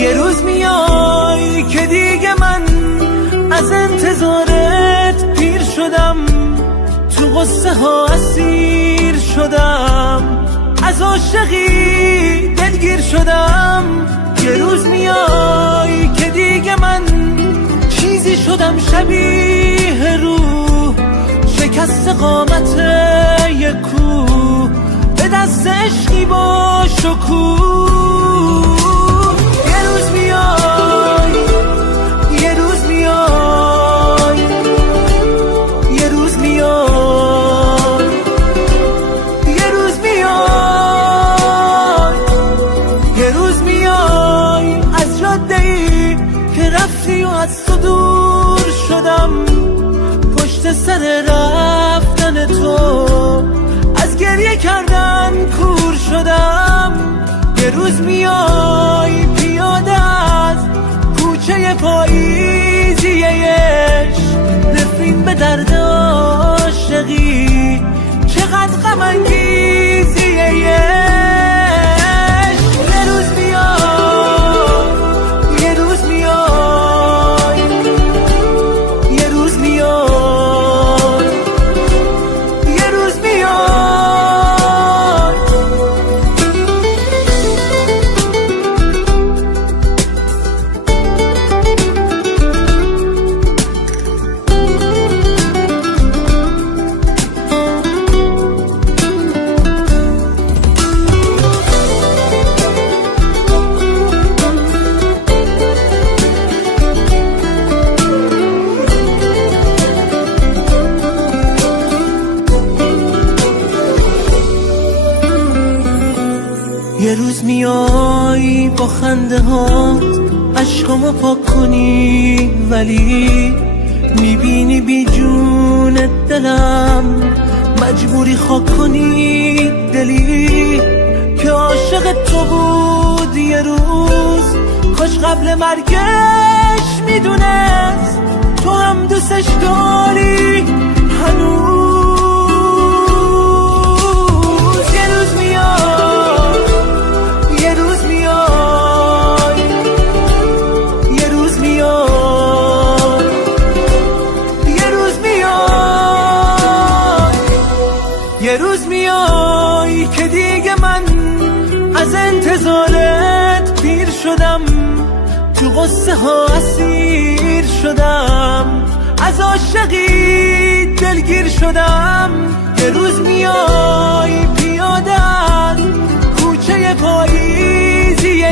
یه روز میای که دیگه من از انتظارت پیر شدم، تو قصه ها اسیر شدم، از عاشقی دلگیر شدم. یه روز میای که دیگه من چیزی شدم شبیه روح، شکست قامت یک کوه، به دست عشقی با شکوه. یه روز میای، یه روز میای، یه روز میای، یه روز میای، یه روز میای از جاده ای که رفتی و از تو دور شدم، پشت سر رفتن تو از گریه کردن کور شدم. یه روز میای پیاده از کوچه پاییزی عشق، نفرین به درد عاشقی، چقدر غم انگیزی عشق. یه روز میای، یه روز میای، یه روز میای، یه روز میای. یه روز میای با خنده هات عشقامو پاک کنی، ولی میبینی بی جون دلم مجبوری خاک کنی دلی که عاشق تو بود. یه روز کاش قبل مرگش میدونست تو هم دوستش داری هنوز. یه روز میای، یه روز میای، یه روز میای، یه روز میای، یه روز میای که دیگه من از انتظارت پیر شدم، تو قصه ها اسیر شدم، از عاشقی دلگیر شدم. یه روز میای پیاده از کوچه پاییزی